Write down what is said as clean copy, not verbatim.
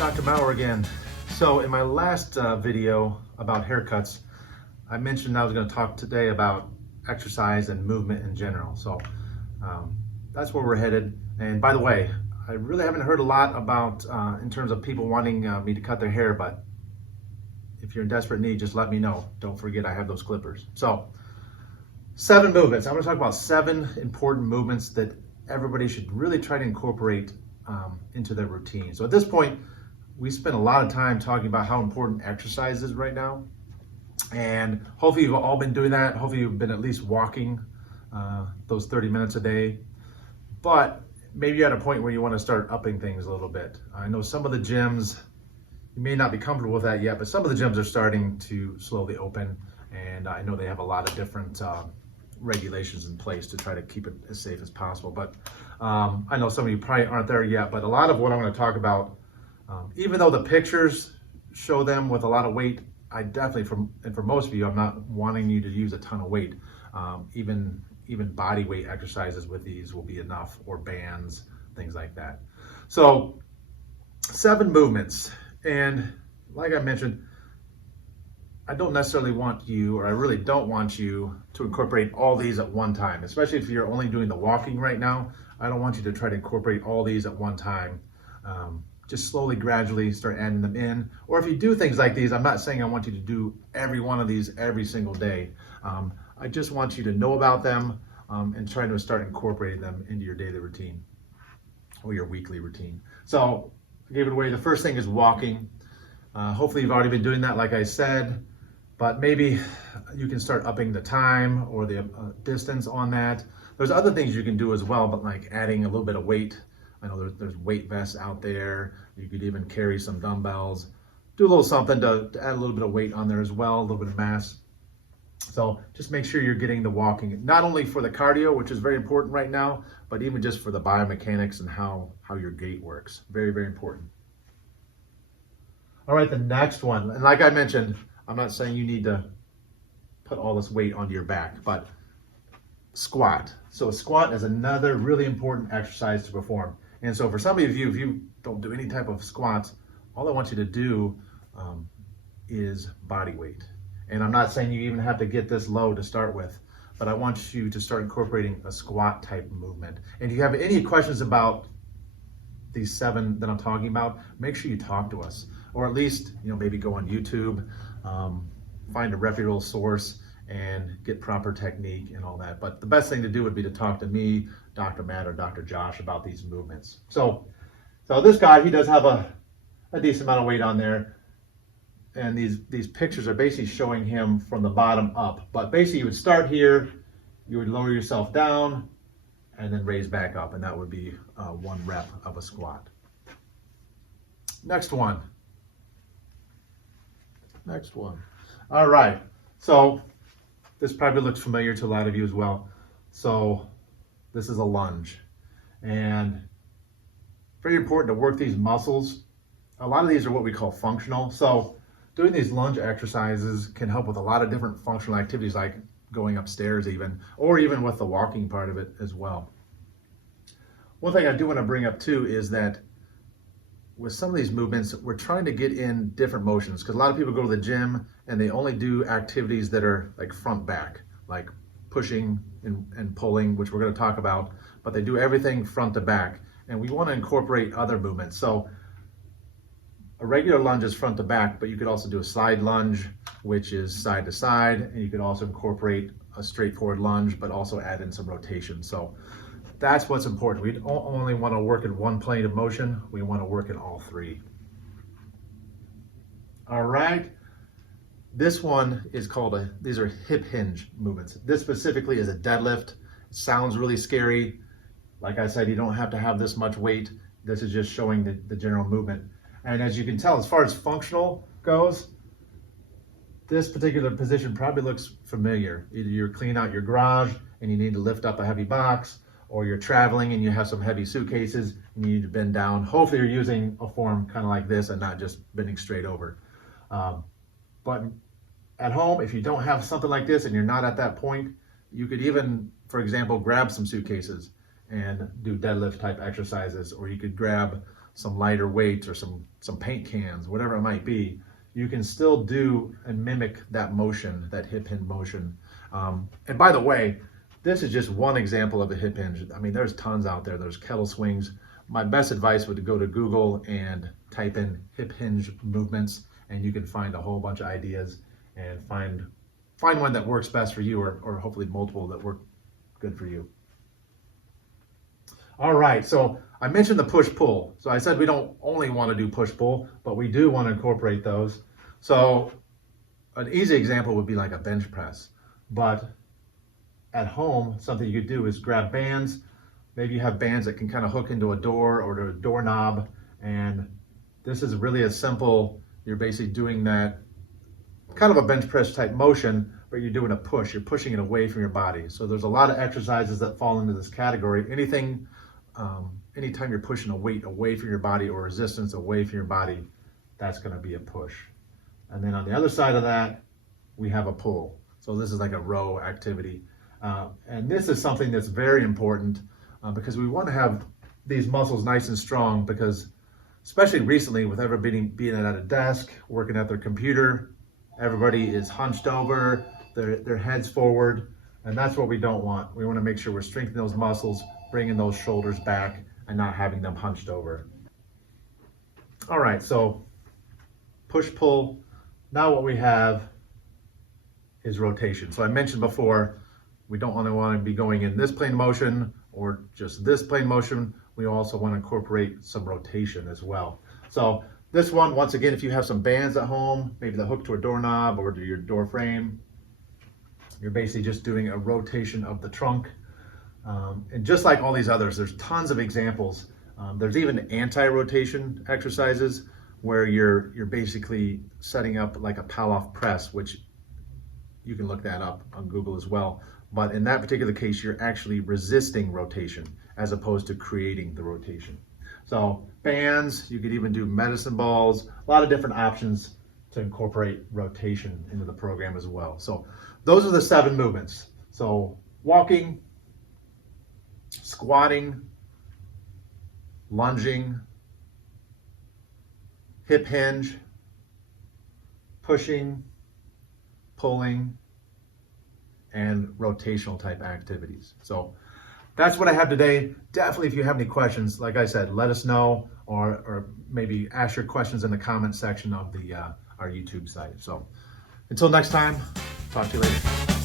Dr. Maurer again. So in my last video about haircuts, I mentioned I was going to talk today about exercise and movement in general. So that's where we're headed. And by the way, I really haven't heard a lot about in terms of people wanting me to cut their hair, but if you're in desperate need, just let me know. Don't forget I have those clippers. So 7 movements. I'm going to talk about 7 important movements that everybody should really try to incorporate into their routine. So at this point, we spend a lot of time talking about how important exercise is right now. And hopefully you've all been doing that. Hopefully you've been at least walking those 30 minutes a day. But maybe you're at a point where you want to start upping things a little bit. I know some of the gyms, you may not be comfortable with that yet, but some of the gyms are starting to slowly open. And I know they have a lot of different regulations in place to try to keep it as safe as possible. But I know some of you probably aren't there yet, but a lot of what I'm going to talk about, even though the pictures show them with a lot of weight, I definitely, for most of you, I'm not wanting you to use a ton of weight. Even body weight exercises with these will be enough, or bands, things like that. So 7 movements. And like I mentioned, I don't necessarily want you, or I really don't want you to incorporate all these at one time, especially if you're only doing the walking right now. I don't want you to try to incorporate all these at one time. Just slowly, gradually start adding them in. Or if you do things like these, I'm not saying I want you to do every one of these every single day. I just want you to know about them and try to start incorporating them into your daily routine or your weekly routine. So I gave it away. The first thing is walking. Hopefully you've already been doing that, like I said, but maybe you can start upping the time or the distance on that. There's other things you can do as well, but like adding a little bit of weight. I know there's weight vests out there. You could even carry some dumbbells. Do a little something to add a little bit of weight on there as well, a little bit of mass. So just make sure you're getting the walking, not only for the cardio, which is very important right now, but even just for the biomechanics and how your gait works. Very, very important. All right, the next one. And like I mentioned, I'm not saying you need to put all this weight onto your back, but squat. So a squat is another really important exercise to perform. And so for some of you, if you don't do any type of squats, all I want you to do is body weight. And I'm not saying you even have to get this low to start with, but I want you to start incorporating a squat type movement. And if you have any questions about these 7 that I'm talking about, make sure you talk to us, or at least, maybe go on YouTube, find a reputable source and get proper technique and all that. But the best thing to do would be to talk to me, Dr. Matt, or Dr. Josh about these movements. So this guy, he does have a decent amount of weight on there. And these pictures are basically showing him from the bottom up. But basically you would start here, you would lower yourself down, and then raise back up. And that would be 1 rep of a squat. Next one. All right. So this probably looks familiar to a lot of you as well. So this is a lunge. And very important to work these muscles. A lot of these are what we call functional. So doing these lunge exercises can help with a lot of different functional activities, like going upstairs even, or even with the walking part of it as well. One thing I do want to bring up too is that with some of these movements, we're trying to get in different motions, because a lot of people go to the gym and they only do activities that are like front back, like pushing and pulling, which we're going to talk about, but they do everything front to back. And we want to incorporate other movements. So a regular lunge is front to back, but you could also do a side lunge, which is side to side. And you could also incorporate a straightforward lunge, but also add in some rotation. So that's what's important. We don't only want to work in one plane of motion. We want to work in all 3. All right. This one is called these are hip hinge movements. This specifically is a deadlift. It sounds really scary. Like I said, you don't have to have this much weight. This is just showing the general movement. And as you can tell, as far as functional goes, this particular position probably looks familiar. Either you're cleaning out your garage and you need to lift up a heavy box, or you're traveling and you have some heavy suitcases and you need to bend down. Hopefully you're using a form kind of like this and not just bending straight over. But at home, if you don't have something like this and you're not at that point, you could even, for example, grab some suitcases and do deadlift type exercises, or you could grab some lighter weights or some paint cans, whatever it might be, you can still do and mimic that motion, that hip hinge motion. And by the way, this is just one example of a hip hinge. I mean, there's tons out there. There's kettle swings. My best advice would go to Google and type in hip hinge movements, and you can find a whole bunch of ideas and find one that works best for you, or hopefully multiple that work good for you. All right, so I mentioned the push-pull. So I said we don't only want to do push-pull, but we do want to incorporate those. So an easy example would be like a bench press. But at home, something you could do is grab bands. Maybe you have bands that can kind of hook into a door or to a doorknob. And this is really a simple, you're basically doing that kind of a bench press type motion, but you're doing a push. You're pushing it away from your body. So there's a lot of exercises that fall into this category. Anytime you're pushing a weight away from your body or resistance away from your body, that's going to be a push. And then on the other side of that, we have a pull. So this is like a row activity. And this is something that's very important because we want to have these muscles nice and strong, because especially recently with everybody being at a desk, working at their computer, everybody is hunched over, their heads forward, and that's what we don't want. We want to make sure we're strengthening those muscles, bringing those shoulders back, and not having them hunched over. All right, so push-pull. Now what we have is rotation. So I mentioned before, we don't want to be going in this plane motion or just this plane motion. We also want to incorporate some rotation as well. So this one, once again, if you have some bands at home, maybe the hook to a doorknob or to your door frame, you're basically just doing a rotation of the trunk. And just like all these others, there's tons of examples. There's even anti-rotation exercises where you're basically setting up like a Palloff press, which you can look that up on Google as well. But in that particular case, you're actually resisting rotation as opposed to creating the rotation. So bands, you could even do medicine balls, a lot of different options to incorporate rotation into the program as well. So those are the 7 movements. So walking, squatting, lunging, hip hinge, pushing, pulling, and rotational type activities. So that's what I have today. Definitely, if you have any questions, like I said, let us know, or maybe ask your questions in the comment section of our YouTube site. So until next time, talk to you later.